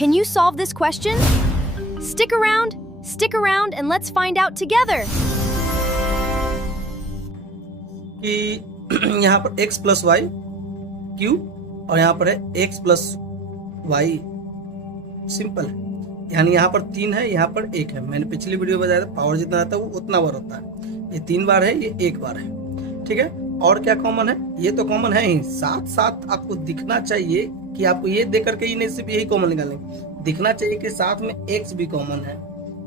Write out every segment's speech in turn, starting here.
Can you solve this question? Stick around and let's find out together. कि यहाँ पर x plus Y cube और यहाँ पर है x प्लस वाई, सिंपल है। यानी यहाँ पर 3 है, यहाँ पर 1 है। मैंने पिछली वीडियो में बताया था पावर जितना रहता है वो उतना बार होता है। ये 3 बार है, ये 1 बार है, ठीक है। और क्या कॉमन है? ये तो कॉमन है ही, साथ साथ आपको दिखना चाहिए कि आपको ये देख करके ही नहीं सिर्फ यही कॉमन निकालेंगे, दिखना चाहिए कि साथ में x भी कॉमन है,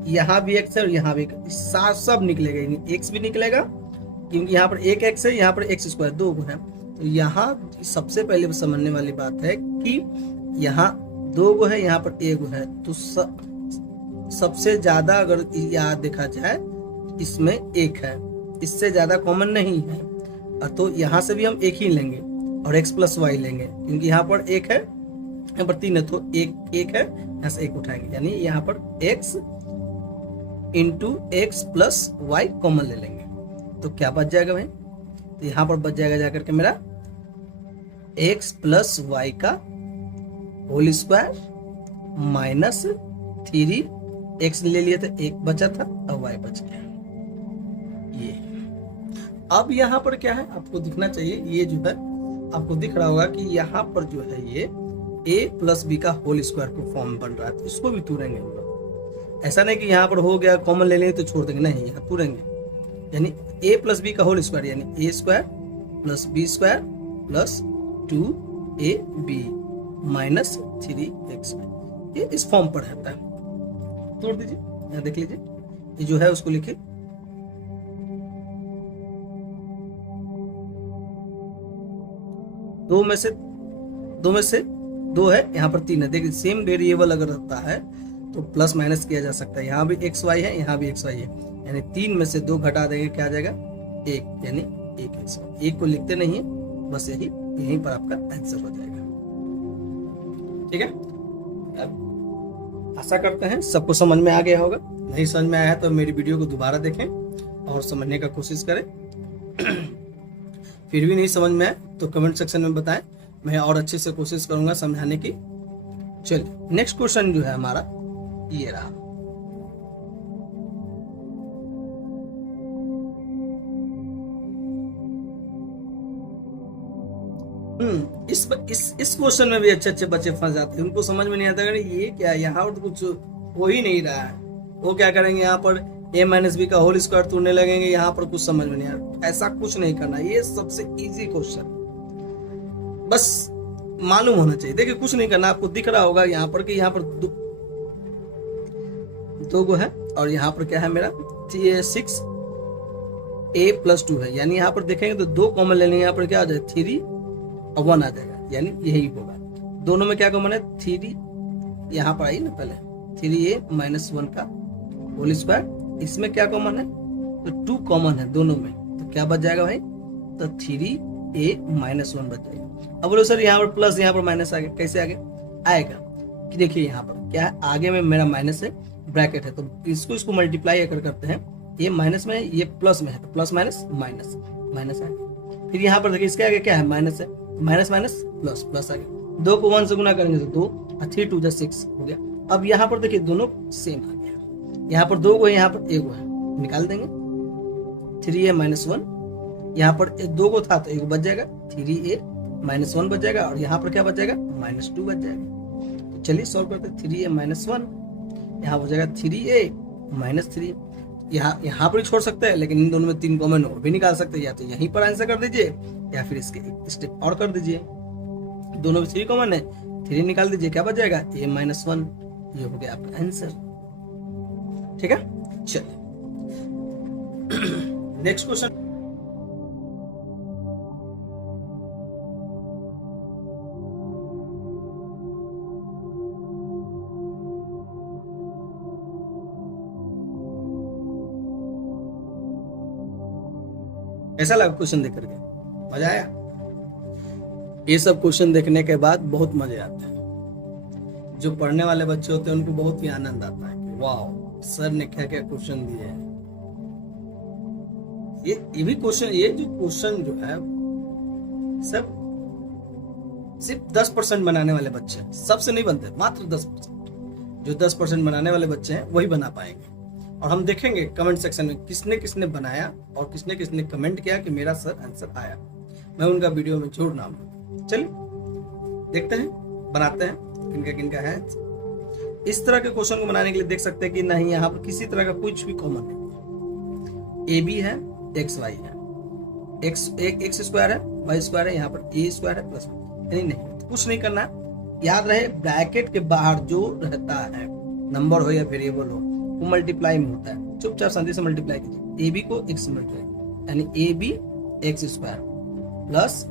यहाँ भी x है और यहाँ भी साथ सब निकलेगा, x भी निकलेगा क्योंकि यहाँ पर एक x है, यहाँ पर x स्क्वायर 2 है। तो यहाँ सबसे पहले समझने वाली बात है कि यहाँ 2 है, यहाँ पर 1 है, तो सबसे ज्यादा अगर याद देखा जाए इसमें 1 है, इससे ज्यादा कॉमन नहीं है। तो यहाँ से भी हम 1 ही लेंगे और x प्लस वाई लेंगे क्योंकि यहाँ पर 1 है, यहाँ पर 3 है, तो 1 है, यहाँ से 1 उठाएंगे, यानी यहाँ पर x into x plus y common ले लेंगे। तो क्या बच जाएगा भाई? तो यहाँ पर बच जाएगा जाकर के मेरा x प्लस वाई का होल स्क्वायर माइनस 3x ले लिए थे, 1 बचा था और y बच गया। ये अब यहाँ पर क्या है आपको दिखना चाहिए, ये जो है आपको दिख रहा होगा कि यहाँ पर जो है ये a प्लस बी का होल स्क्वायर को फॉर्म बन रहा है, तो इसको भी तोड़ेंगे हम लोग। ऐसा नहीं कि यहाँ पर हो गया कॉमन ले लेंगे तो छोड़ देंगे, नहीं, यहाँ तोड़ेंगे। यानी a प्लस बी का होल स्क्वायर यानी a square plus B square plus 2ab minus 3x, ये इस फॉर्म पर रहता है। तोड़ दीजिए, यहाँ देख लीजिए, ये जो है उसको लिखिए दो में से 2 है, यहाँ पर 3 है। देखिए सेम वेरिएबल अगर रहता है तो प्लस माइनस किया जा सकता है, यहाँ भी एक्स वाई है, यहाँ भी एक्स वाई है, यानी 3 में से 2 घटा देंगे, क्या आ जाएगा 1, यानी 1 एक्स वाई। 1 को लिखते नहीं है, बस यहीं पर आपका आंसर हो जाएगा, ठीक है। अब आशा करते हैं सबको समझ में आ गया होगा। नहीं समझ में आया है तो मेरी वीडियो को दोबारा देखें और समझने का कोशिश करें। फिर भी नहीं समझ में आए तो कमेंट सेक्शन में बताएं, मैं और अच्छे से कोशिश करूंगा समझाने की। चलिए नेक्स्ट क्वेश्चन जो है हमारा ये रहा। इस क्वेश्चन में भी अच्छे बच्चे फंस जाते हैं, उनको समझ में नहीं आता ये क्या है, यहाँ पर तो कुछ हो ही नहीं रहा है। वो क्या करेंगे, यहाँ पर a माइनस बी का होल स्क्वायर तोड़ने लगेंगे, यहाँ पर कुछ समझ में नहीं आ रहा। ऐसा कुछ नहीं करना, ये सबसे इजी क्वेश्चन, बस मालूम होना चाहिए। देखिए कुछ नहीं करना, आपको दिख रहा होगा यहाँ पर कि यहाँ पर 2 है और यहाँ पर क्या है मेरा 6a प्लस 2 है, यानी यहाँ पर देखेंगे तो 2 कॉमन ले लेंगे, यहाँ पर क्या आ जाएगा 3 और 1 आ जाएगा, यानी यही होगा। दोनों में क्या कॉमन है 3, यहाँ पर आई ना पहले 3a माइनस 1 का होल स्क्वायर, इसमें क्या कॉमन है तो 2 कॉमन है दोनों में, तो क्या बच जाएगा भाई, तो 3a माइनस 1 बच जाएगा। अब बोलो सर यहाँ पर प्लस यहाँ पर माइनस आ गया, कैसे आगे आएगा कि देखिए यहाँ पर क्या है, आगे में मेरा माइनस है, ब्रैकेट है, तो इसको मल्टीप्लाई अगर करते हैं, ये माइनस में है ये प्लस में है, तो प्लस माइनस माइनस माइनस आ गया। फिर यहाँ पर देखिए इसके आगे क्या है, माइनस है, माइनस माइनस प्लस प्लस आ गया। 2 को 1 से गुना करेंगे तो 2 और 3 2 6 हो गया। अब यहाँ पर देखिए दोनों सेम आ गया, यहाँ पर 2 को है, यहाँ पर 1 है, निकाल देंगे 3a माइनस 1, यहाँ पर 2 को था तो 1 बच जाएगा, 3a माइनस 1 बच जाएगा, और यहाँ पर क्या बच जाएगा माइनस 2 बच जाएगा। तो चलिए सॉल्व करते हैं, 3a माइनस 1 यहाँ हो जाएगा 3a माइनस 3, यहाँ पर छोड़ सकते हैं, लेकिन इन दोनों में 3 कॉमन और भी निकाल सकते हैं, या तो यहीं पर आंसर कर दीजिए या फिर इसके एक स्टेप और कर दीजिए। दोनों में 3 कॉमन है, 3 निकाल दीजिए, क्या बच जाएगा a माइनस 1, ये हो गया आपका आंसर, ठीक है। चलिए नेक्स्ट क्वेश्चन। कैसा लगा क्वेश्चन देख करके, मजा आया? ये सब क्वेश्चन देखने के बाद बहुत मजे आते हैं। जो पढ़ने वाले बच्चे होते हैं उनको बहुत ही आनंद आता है कि वाह सर ने क्या क्या क्वेश्चन दिए हैं। ये भी क्वेश्चन, ये जो क्वेश्चन जो है सब सिर्फ 10% बनाने वाले बच्चे, सबसे नहीं बनते, मात्र 10%। जो 10% बनाने वाले बच्चे हैं वही बना पाएंगे। और हम देखेंगे कमेंट सेक्शन में किसने किसने बनाया और किसने किसने कमेंट किया कि मेरा सर आंसर आया, मैं उनका वीडियो में जरूर नाम लूंगा। चलिए देखते हैं, बनाते हैं किनका किनका है। इस तरह के क्वेश्चन को बनाने के लिए देख सकते हैं कि नहीं यहाँ पर किसी तरह का कुछ भी कॉमन नहीं, ए बी है, एक्स वाई है, एक्स स्क्वायर है, वाई स्क्वायर है, यहाँ पर ए स्क्वायर है प्लस नहीं, कुछ नहीं करना है। याद रहे ब्रैकेट के बाहर जो रहता है नंबर हो या वेरिएबल हो वो मल्टीप्लाई में होता है, चुपचाप शांति से मल्टीप्लाई कीजिए। ए बी को एक्स मल्टीप्लाई यानी A B X square plus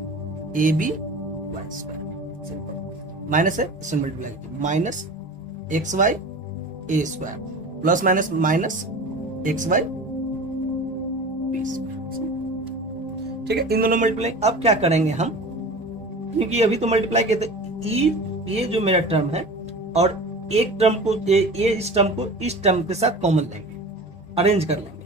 A B Y square, simple. Minus है इससे मल्टीप्लाई कीजिए, minus X Y A square plus minus minus X Y B square, ठीक है। इन दोनों मल्टीप्लाई अब क्या करेंगे हम, क्योंकि अभी तो मल्टीप्लाई किए थे, ये जो मेरा टर्म है और एक टर्म को ये इस टर्म को इस टर्म के साथ कॉमन लेंगे, अरेंज कर लेंगे,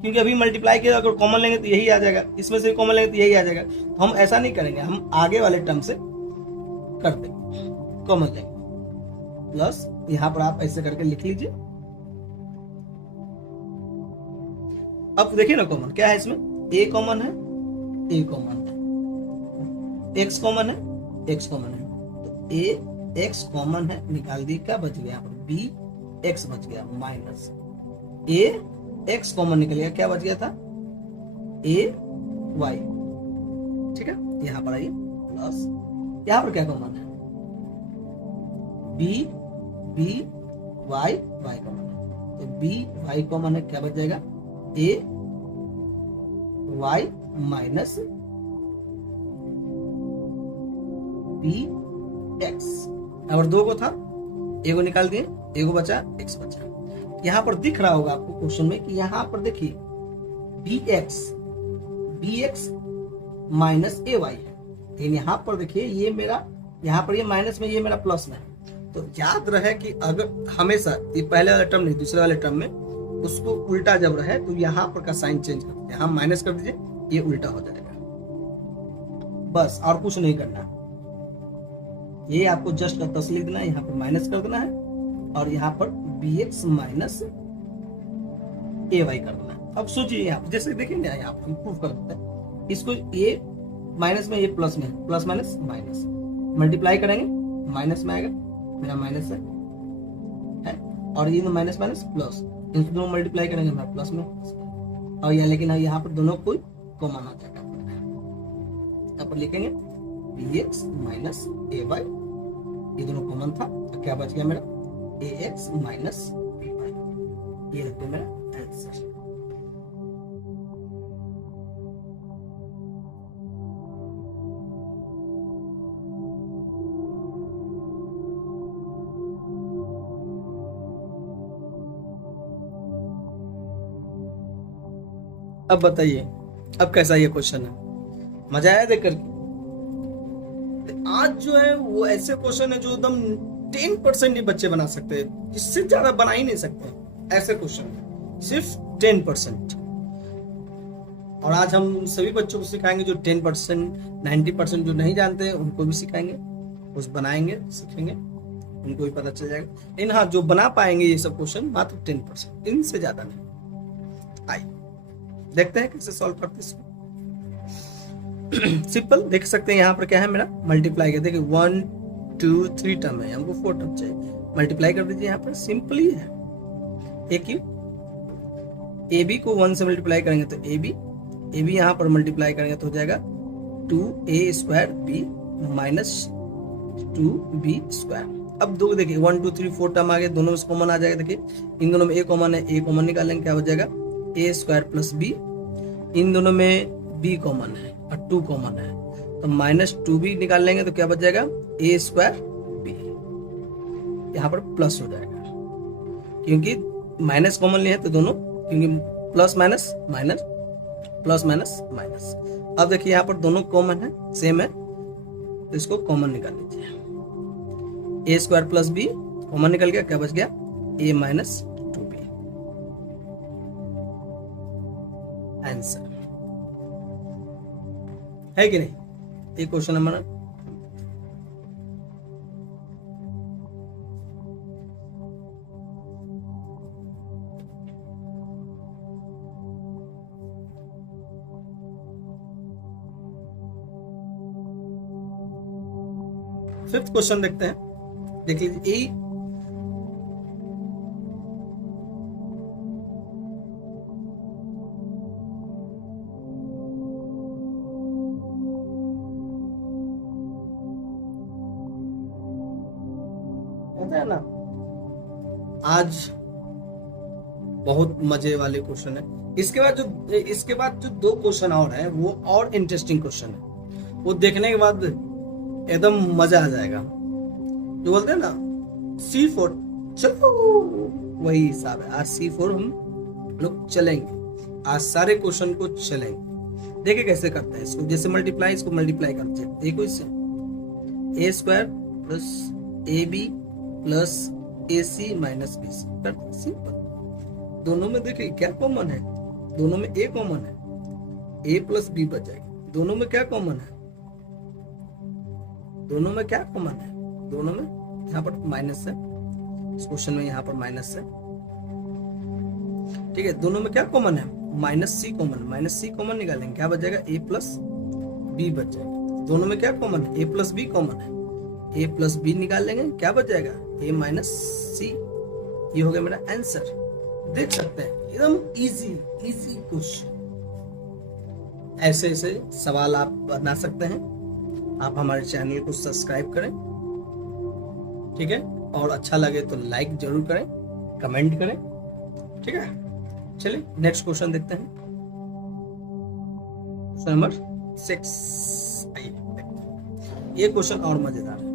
क्योंकि अभी मल्टीप्लाई किया अगर कॉमन लेंगे तो यही आ जाएगा, इसमें से कॉमन लेंगे तो यही आ जाएगा। तो हम ऐसा नहीं करेंगे, हम आगे वाले टर्म से कर देंगे, कॉमन लेंगे प्लस यहां पर आप ऐसे करके लिख लीजिए। अब देखिए ना कॉमन क्या है इसमें, ए कॉमन है, ए कॉमन है, एक्स कॉमन है, एक्स कॉमन है, तो ए एक्स कॉमन है, निकाल दी, क्या बच गया यहाँ पर बी एक्स बच गया, माइनस ए एक्स कॉमन निकल गया, क्या बच गया था ए वाई, ठीक है। यहाँ पर आइए प्लस यहाँ पर क्या कॉमन है b b y y common है, तो बी वाई कॉमन है, क्या बच जाएगा a y minus b x. और दो को था, ए को निकाल दिए, ए को बचा, एक्स बचा। यहां पर दिख रहा होगा आपको क्वेश्चन में कि यहां पर देखिए बी एक्स माइनस ए वाई है, लेकिन यहां पर देखिए ये मेरा यहाँ पर ये माइनस में, ये मेरा प्लस में है। तो याद रहे कि अगर हमेशा ये पहले वाले टर्म नहीं दूसरे वाले टर्म में उसको उल्टा जब रहे तो यहाँ पर का साइन चेंज कर दीजिए, यहाँ माइनस कर दीजिए, ये उल्टा हो जाएगा, बस और कुछ नहीं करना। ये आपको जस्ट का तसलीफ देना है, यहाँ पर माइनस कर देना है और यहाँ पर बी एक्स माइनस ए वाई कर देना है। अब सोचिए यहाँ जैसे देखिए ना, यहाँ पर प्रूफ कर देते हैं इसको, ये माइनस में ये प्लस में, प्लस माइनस माइनस मल्टीप्लाई करेंगे माइनस में आएगा, मेरा माइनस है और ये माइनस माइनस प्लस, इन दोनों मल्टीप्लाई करेंगे हमारा प्लस में, और या लेकिन यहाँ पर दोनों कोई कॉमन आ जाएगा, यहाँ पर लिखेंगे बी एक्स माइनस ए वाई, ये दोनों कॉमन था, तो क्या बच गया मेरा ए एक्स माइनस बी वाई, ये रखते मेरा आंसर। अब बताइए अब कैसा ये क्वेश्चन है, मजा आया देख करके? आज जो है वो ऐसे क्वेश्चन है जो एकदम 10% ही बच्चे बना सकते हैं, इससे ज्यादा बना ही नहीं सकते ऐसे क्वेश्चन, सिर्फ 10%। और आज हम सभी बच्चों को सिखाएंगे जो 10%, 90% जो नहीं जानते हैं उनको भी सिखाएंगे, कुछ बनाएंगे, सीखेंगे, उनको भी पता चल जाएगा। लेकिन हाँ, जो बना पाएंगे ये सब क्वेश्चन मात्र 10%, इनसे ज्यादा नहीं। आइए देखते हैं कैसे सॉल्व करते हैं इसको। सिंपल देख सकते हैं, यहाँ पर क्या है मेरा मल्टीप्लाई किया, देखिए 1 2 3 टर्म है, हमको 4 टर्म चाहिए, मल्टीप्लाई कर दीजिए। यहाँ पर सिंपल ही है, ए क्यू ए बी को 1 से मल्टीप्लाई करेंगे तो ए बी यहाँ पर मल्टीप्लाई करेंगे तो हो जाएगा 2a square B minus 2b square. अब दो देखिए 1 2 3 4 टर्म आ गए, दोनों में कॉमन आ जाएगा। देखिए इन दोनों में a कॉमन है, a कॉमन निकालेंगे, क्या हो जाएगा a स्क्वायर प्लस b, इन दोनों में b कॉमन है और 2 कॉमन है, तो माइनस 2b निकाल लेंगे तो क्या बच जाएगा a स्क्वायर b, यहाँ पर प्लस हो जाएगा क्योंकि माइनस कॉमन लिए है तो दोनों, क्योंकि plus minus minus plus minus minus. अब देखिए यहाँ पर दोनों कॉमन है, सेम है, तो इसको कॉमन निकाल लीजिए, a square plus b common निकल गया, क्या बच गया a माइनस 2b। आंसर है कि नहीं? ये क्वेश्चन नंबर फिफ्थ क्वेश्चन देखते हैं, देख लीजिए। ए कहते हैं ना, आज बहुत मजे वाले क्वेश्चन है। इसके बाद जो दो क्वेश्चन और है वो और इंटरेस्टिंग क्वेश्चन है, वो देखने के बाद एकदम मजा आ जाएगा। जो बोलते हैं ना C4 चलो, वही हिसाब है। आज C4 हम लोग चलेंगे, आज सारे क्वेश्चन को चलेंगे। देखिए कैसे करते हैं इसको, जैसे मल्टीप्लाई, इसको मल्टीप्लाई करते हैं। देखो इससे A² plus AB plus AC minus BC करते हैं, सिंपल। दोनों में देखिए क्या कॉमन है, दोनों में A कॉमन है, A प्लस B बच जाएगा। दोनों में क्या कॉमन है, दोनों में क्या कॉमन है, दोनों में यहाँ पर माइनस है, इस क्वेश्चन में यहाँ पर माइनस है, ठीक है। दोनों में क्या कॉमन है, -C कॉमन, -C कॉमन निकालेंगे, क्या बच जाएगा, A प्लस B बच जाएगा। दोनों में क्या कॉमन है, A प्लस B कॉमन है, A प्लस B निकाल लेंगे, क्या बच जाएगा, A माइनस C। ये हो गया मेरा आंसर। देख सकते हैं एकदम इजी इजी क्वेश्चन। ऐसे ऐसे सवाल आप बना सकते हैं। आप हमारे चैनल को सब्सक्राइब करें, ठीक है, और अच्छा लगे तो लाइक जरूर करें, कमेंट करें, ठीक है। चलिए नेक्स्ट क्वेश्चन देखते हैं, क्वेश्चन नंबर 6। ये क्वेश्चन और मजेदार है।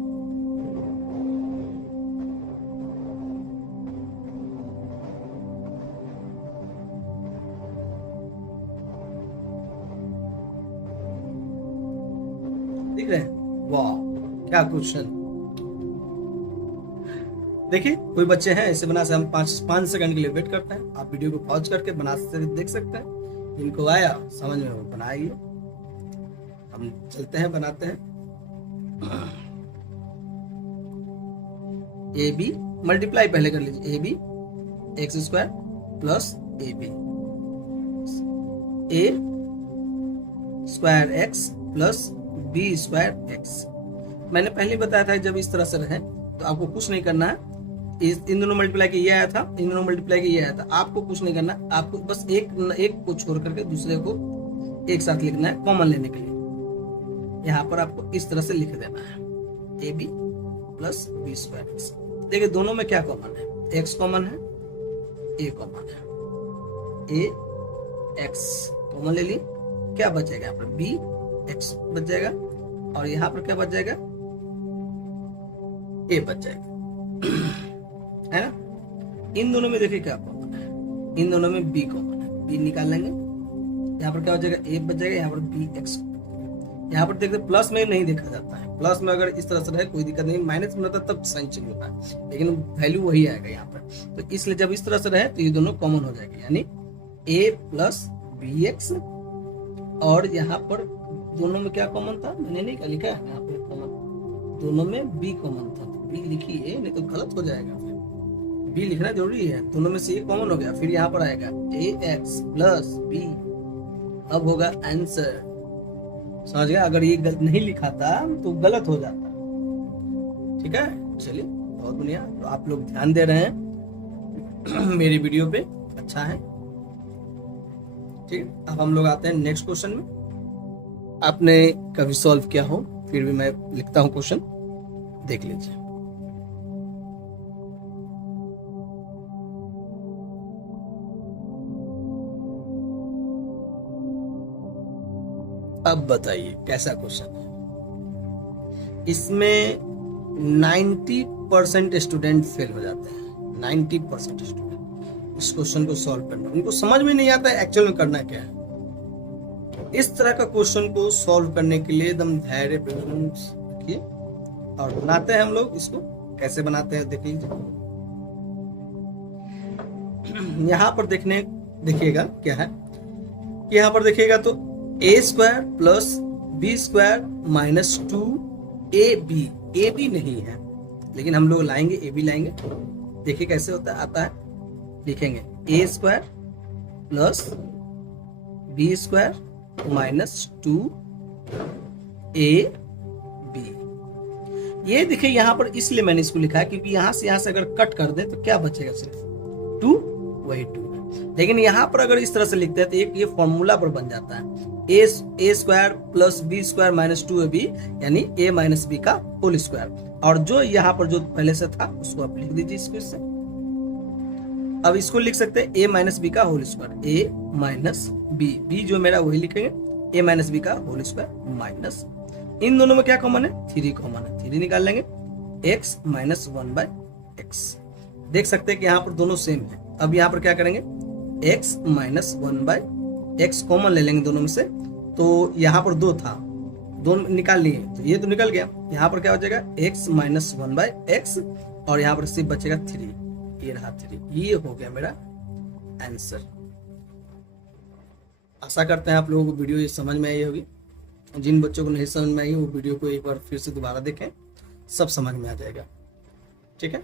दिख रहे हैं, वाह क्या क्वेश्चन। देखिए कोई बच्चे हैं ऐसे बना से, हम 5 सेकंड के लिए वेट करते हैं, आप वीडियो को पॉज करके बना से देख सकते हैं। इनको आया समझ में वो बनाइए, हम चलते हैं बनाते हैं। AB मल्टीप्लाई पहले कर लीजिए, AB x² plus AB A² x plus B² x। मैंने पहले बताया था जब इस तरह से रहे तो आपको कुछ नहीं करना है। इन दोनों मल्टीप्लाई के ये आया था, इन दोनों मल्टीप्लाई के ये आया था, आपको कुछ नहीं करना, आपको बस एक को छोड़ करके दूसरे को एक साथ लिखना है कॉमन लेने के लिए। यहाँ पर आपको इस तरह से लिख देना है AB प्लस B² x। देखिए दोनों में क्या कॉमन है, x कॉमन है, A कॉमन है, A x कॉमन ले लिए, क्या बचेगा यहाँ पर B x बच जाएगा, और यहाँ पर क्या बच जाएगा, A बच जाएगा, है ना। इन दोनों में देखिए क्या कॉमन है, इन दोनों में B कॉमन है, B निकाल लेंगे, यहाँ पर क्या हो जाएगा, A बच जाएगा, यहाँ पर BX। यहाँ पर देखते प्लस में नहीं देखा जाता है, प्लस में अगर इस तरह से रहे कोई दिक्कत नहीं, माइनस में रहता तब साइन चेंज होता है, लेकिन वैल्यू वही आएगा यहाँ पर। तो इसलिए जब इस तरह से रहे तो ये दोनों कॉमन हो जाएगी, यानी A प्लस BX। और यहाँ पर दोनों में क्या कॉमन था, मैंने नहीं लिखा है यहाँ पर कॉमन, दोनों में B कॉमन था, तो B लिखिए नहीं तो गलत हो जाएगा, फिर B लिखना जरूरी है। दोनों में से ये कॉमन हो गया, फिर यहाँ पर आएगा AX प्लस B, अब होगा आंसर। समझ गया, अगर ये नहीं लिखा था तो गलत हो जाता, ठीक है। चलिए बहुत बढ़िया, तो आप लोग ध्यान दे रहे हैं मेरी वीडियो पे, अच्छा है, ठीक है। अब हम लोग आते हैं नेक्स्ट क्वेश्चन में। आपने कभी सॉल्व किया हो, फिर भी मैं लिखता हूं क्वेश्चन, देख लीजिए। अब बताइए कैसा क्वेश्चन है। इसमें 90% स्टूडेंट फेल हो जाते हैं, 90% स्टूडेंट इस क्वेश्चन को सॉल्व करना, उनको समझ में नहीं आता है एक्चुअल में करना क्या है। इस तरह का क्वेश्चन को सॉल्व करने के लिए एकदम धैर्य रखिए और बनाते हैं हम लोग। इसको कैसे बनाते हैं देख लीजिए, यहाँ पर देखिएगा क्या है, यहाँ पर देखिएगा तो A² plus B² minus 2AB, AB नहीं है लेकिन हम लोग लाएंगे, AB लाएंगे। देखिए कैसे होता है, आता है, लिखेंगे A² plus B² minus 2AB। ये देखिए यहाँ पर इसलिए मैंने इसको लिखा है क्योंकि यहाँ से अगर कट कर दे तो क्या बचेगा, सिर्फ 2, वही 2 है। लेकिन यहाँ पर अगर इस तरह से लिखते हैं तो एक ये फॉर्मूला पर बन जाता है, A square plus B square minus 2ab, यानी a माइनस बी का होल स्क्वायर। और जो यहाँ पर जो पहले से था उसको आप लिख दीजिए इसको इससे। अब इसको लिख सकते हैं a माइनस बी का whole square, a minus b जो मेरा वही लिखेंगे, a माइनस बी का होल स्क्वायर माइनस, इन दोनों में क्या कॉमन है, 3 कॉमन है, 3 निकाल लेंगे, x माइनस 1/x। देख सकते हैं कि यहाँ पर दोनों सेम है। अब यहाँ पर क्या करेंगे, x माइनस 1/x कॉमन ले लेंगे दोनों में से, तो यहाँ पर 2 था, दोनों निकाल लिए तो ये तो निकल गया। यहाँ पर क्या हो जाएगा, x माइनस 1/x और यहाँ पर सिर्फ बचेगा 3, ये रहा 3। ये हो गया मेरा आंसर। आशा करते हैं आप लोगों को वीडियो ये समझ में आई होगी। जिन बच्चों को नहीं समझ में आई वो वीडियो को एक बार फिर से दोबारा देखें, सब समझ में आ जाएगा। ठीक है।